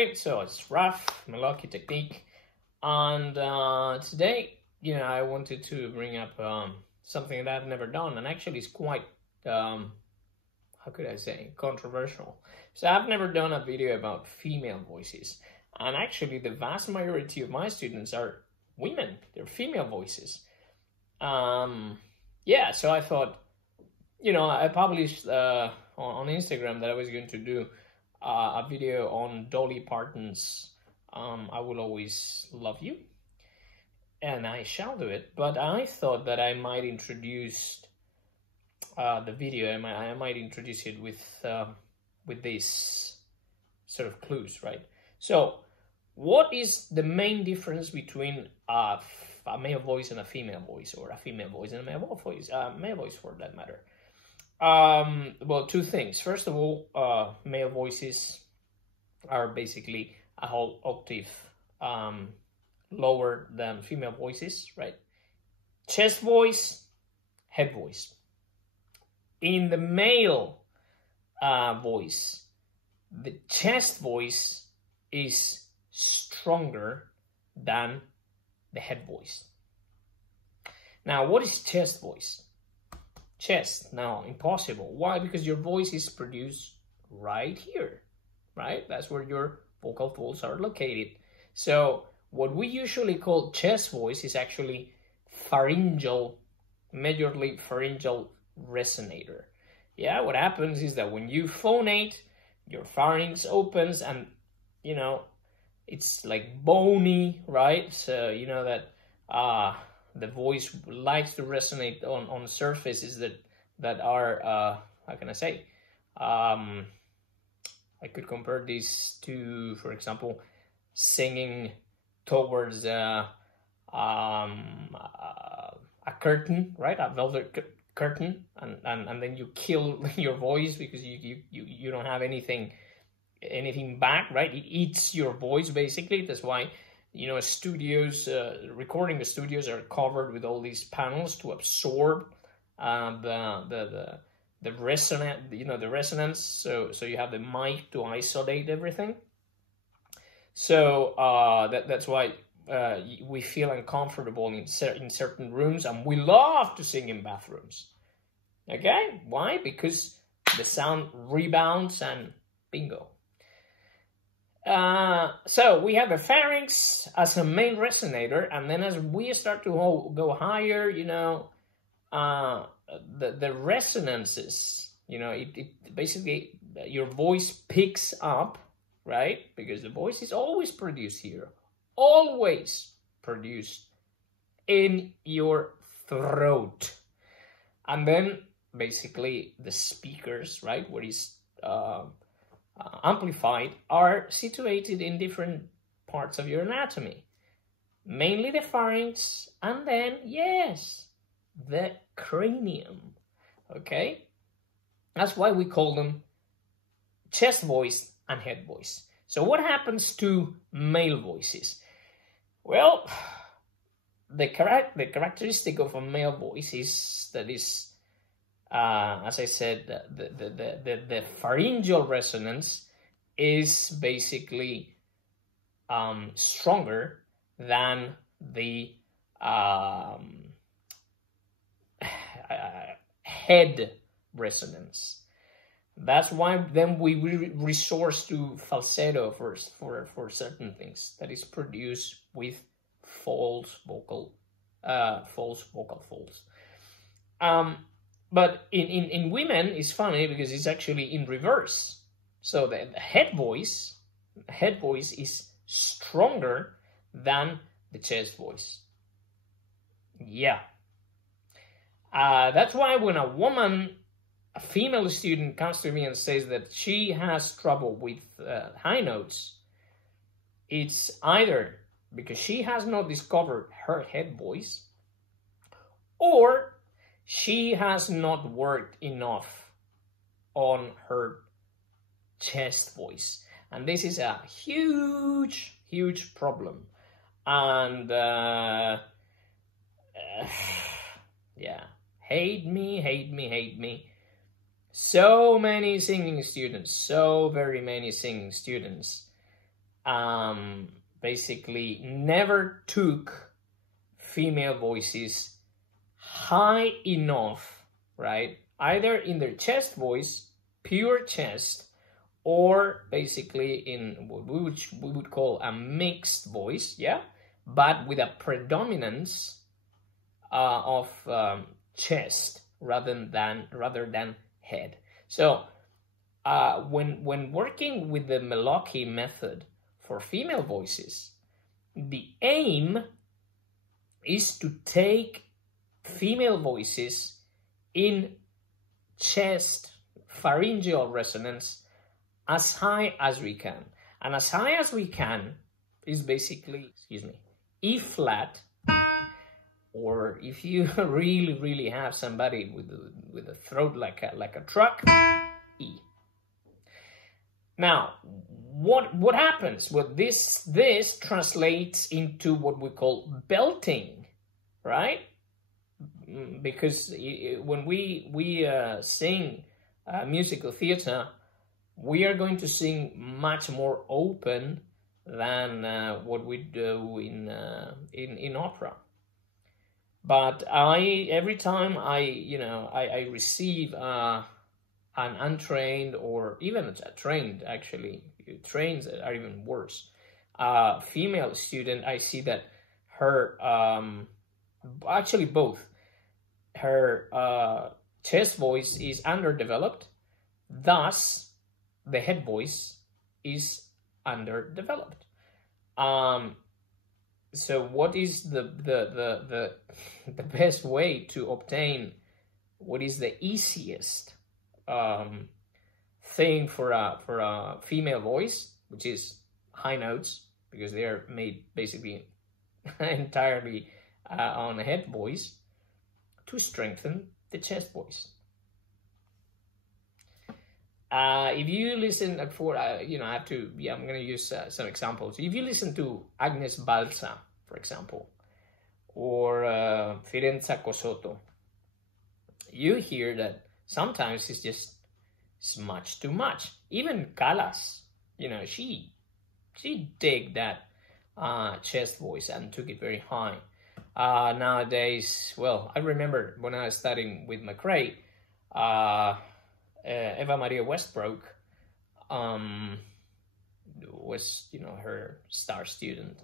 it. So it's rough, Malaki technique. And today, I wanted to bring up something that I've never done, and actually it's quite, how could I say, controversial. So I've never done a video about female voices, and actually the vast majority of my students are women. They're female voices. Yeah, so I thought, I published on Instagram that I was going to do a video on Dolly Parton's I Will Always Love You, and I shall do it. But I thought that I might introduce the video, I might introduce it with these sort of clues, right? So what is the main difference between a male voice and a female voice, or a female voice and a male voice for that matter? Well, two things. First of all, male voices are basically a whole octave lower than female voices, right? Chest voice, head voice. In the male voice, the chest voice is stronger than the head voice. Now, what is chest voice? Chest, now, impossible. Why? Because your voice is produced right here, right? That's where your vocal folds are located. So what we usually call chest voice is actually pharyngeal, majorly pharyngeal resonator. Yeah, what happens is that when you phonate, your pharynx opens and, it's like bony, right? So, that the voice likes to resonate on surfaces that are, how can I say? I could compare this to, for example, singing towards a curtain, right? A velvet curtain, and then you kill your voice because you don't have anything back, right? It eats your voice basically. That's why studios, recording studios are covered with all these panels to absorb the resonance, the resonance. So you have the mic to isolate everything. So that's why we feel uncomfortable in certain rooms, and we love to sing in bathrooms. Okay, why? Because the sound rebounds and bingo. So we have the pharynx as a main resonator, and then as we start to go higher, the resonances, it basically, your voice picks up, right? Because the voice is always produced here, always produced in your throat. And then basically the speakers, right, where it's amplified, are situated in different parts of your anatomy. Mainly the pharynx, and then, yes, the cranium, okay? That's why we call them chest voice and head voice. So what happens to male voices? Well, the characteristic of a male voice is that is, as I said, the pharyngeal resonance is basically stronger than the head resonance. That's why then we resource to falsetto for certain things that is produced with false vocal folds. But in women, it's funny because it's actually in reverse. So the head voice is stronger than the chest voice. Yeah. That's why when a female student comes to me and says that she has trouble with high notes, it's either because she has not discovered her head voice, or she has not worked enough on her chest voice. And this is a huge, huge problem. And yeah, hate me. So many singing students, so very many singing students basically never took female voices high enough, right? Either in their chest voice, pure chest, or basically in what we would call a mixed voice, yeah, but with a predominance of chest rather than head. So when working with the Meloki method for female voices, the aim is to take female voices in chest pharyngeal resonance as high as we can. And as high as we can is basically, excuse me, E flat, or if you really have somebody with a throat like a truck, E. Now, what happens? Well, this translates into what we call belting, right? Because when we sing musical theater, we are going to sing much more open than what we do in opera. But every time I receive an untrained or even a trained, actually, trains are even worse, female student, I see that her, actually both, her chest voice is underdeveloped, thus the head voice is underdeveloped. So what is the best way to obtain what is the easiest thing for a female voice, which is high notes, because they are made basically entirely on a head voice, to strengthen the chest voice. If you listen for, I have to, I'm going to use some examples. If you listen to Agnes Balsa, for example, or Firenze Cosotto, you hear that sometimes it's much too much. Even Callas, she dig that chest voice and took it very high. Nowadays, well, I remember when I was studying with McRae, Eva Maria Westbrook was, her star student.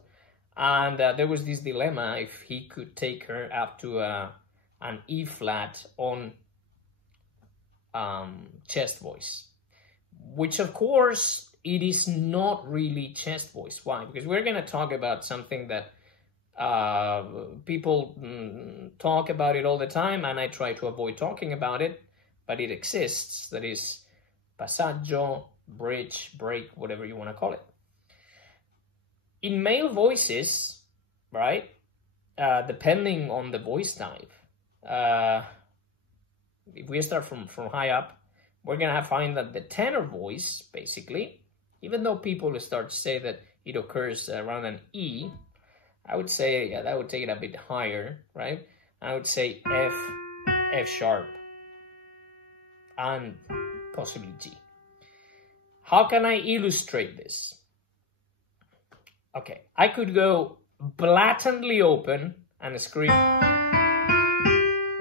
And there was this dilemma if he could take her up to an E flat on chest voice, which of course it is not really chest voice. Why? Because we're going to talk about something that people talk about it all the time, and I try to avoid talking about it, but it exists. That is passaggio, bridge, break, whatever you want to call it. In male voices, right, depending on the voice type, if we start from high up, we're going to find that the tenor voice, basically, even though people start to say that it occurs around an E, I would say that would take it a bit higher, right? I would say F sharp, and possibly G. How can I illustrate this? Okay, I could go blatantly open and scream,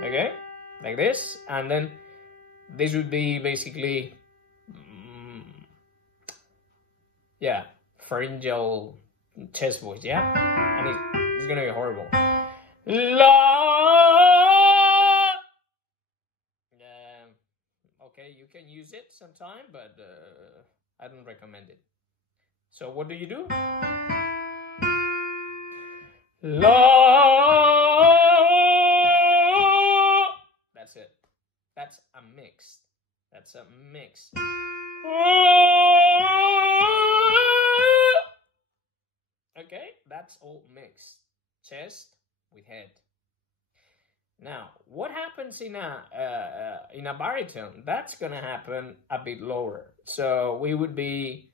okay, like this, and then this would be basically, pharyngeal chest voice, yeah? And it's gonna be horrible. Okay, you can use it sometime, but I don't recommend it. So what do you do? That's it. That's a mix. That's a mix. Okay, that's all mixed. Chest with head. Now, what happens in a baritone? That's gonna happen a bit lower. So we would be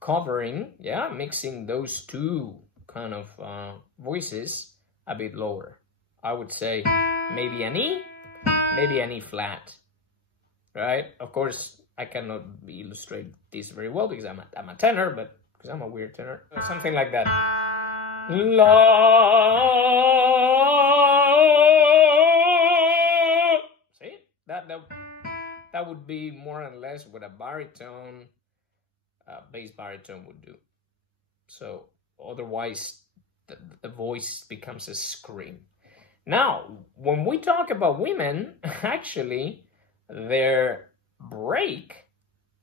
covering, mixing those two kind of voices a bit lower. I would say maybe an E, maybe an E flat, right? Of course, I cannot illustrate this very well because I'm a tenor, but because I'm a weird tenor. Something like that. La. See? That would be more or less what a baritone, bass baritone would do. So otherwise, the voice becomes a scream. Now, when we talk about women, actually, their break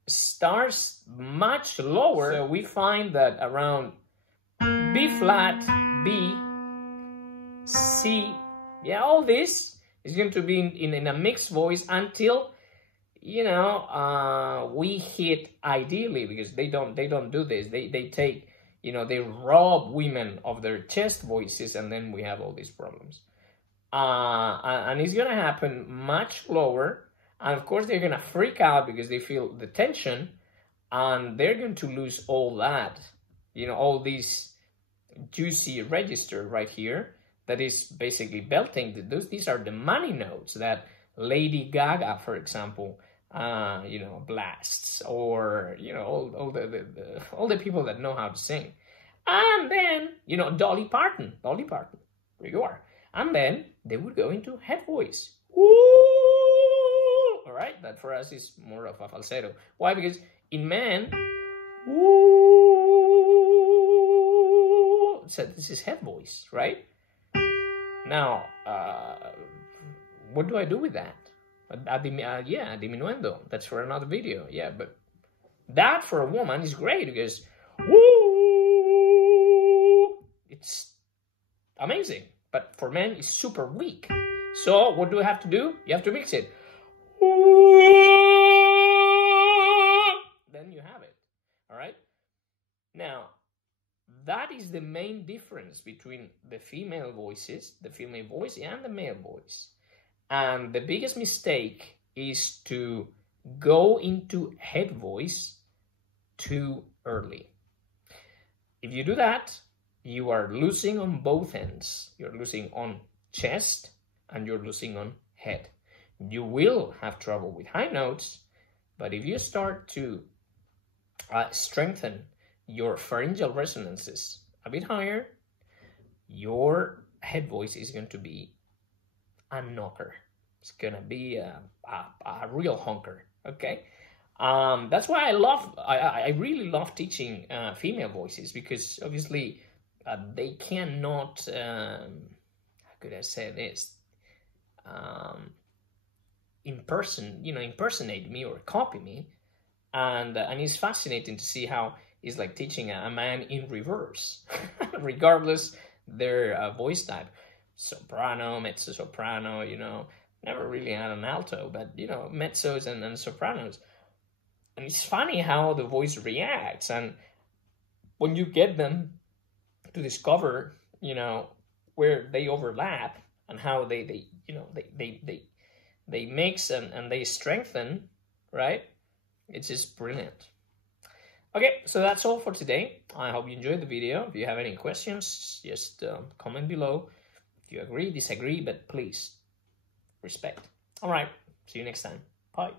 starts much lower. So we find that around B flat, B, C, yeah, all this is going to be in a mixed voice until, you know, we hit ideally, because they don't do this. They take, you know, they rob women of their chest voices, and then we have all these problems. And it's going to happen much lower. And of course, they're going to freak out because they feel the tension, and they're going to lose all that, you know, all these juicy register right here that is basically belting. These are the money notes that Lady Gaga, for example, you know, blasts, or, you know, all the people that know how to sing. And then, you know, Dolly Parton, there you are. And then they would go into head voice. All right, that for us is more of a falsetto. Why? Because in men, so this is head voice, right? Now, what do I do with that? Yeah, diminuendo. That's for another video. Yeah, but that for a woman is great because it's amazing. But for men, it's super weak. So what do you have to do? You have to mix it. Then you have it. All right? Now, that is the main difference between the female voices, the female voice and the male voice. And the biggest mistake is to go into head voice too early. If you do that, you are losing on both ends. You're losing on chest and you're losing on head. You will have trouble with high notes, but if you start to strengthen your pharyngeal resonances a bit higher, your head voice is going to be a knocker. It's going to be a real honker, okay? That's why I really love teaching female voices, because obviously they cannot, how could I say this, impersonate me or copy me, and it's fascinating to see how it's like teaching a man in reverse, regardless their voice type. Soprano, mezzo, soprano, you know, never really had an alto, but, you know, mezzos and sopranos. And it's funny how the voice reacts, and when you get them to discover, you know, where they overlap and how they mix and they strengthen, right? It's just brilliant. Okay, so that's all for today. I hope you enjoyed the video. If you have any questions, just comment below. If you agree, disagree, but please respect. All right, see you next time. Bye.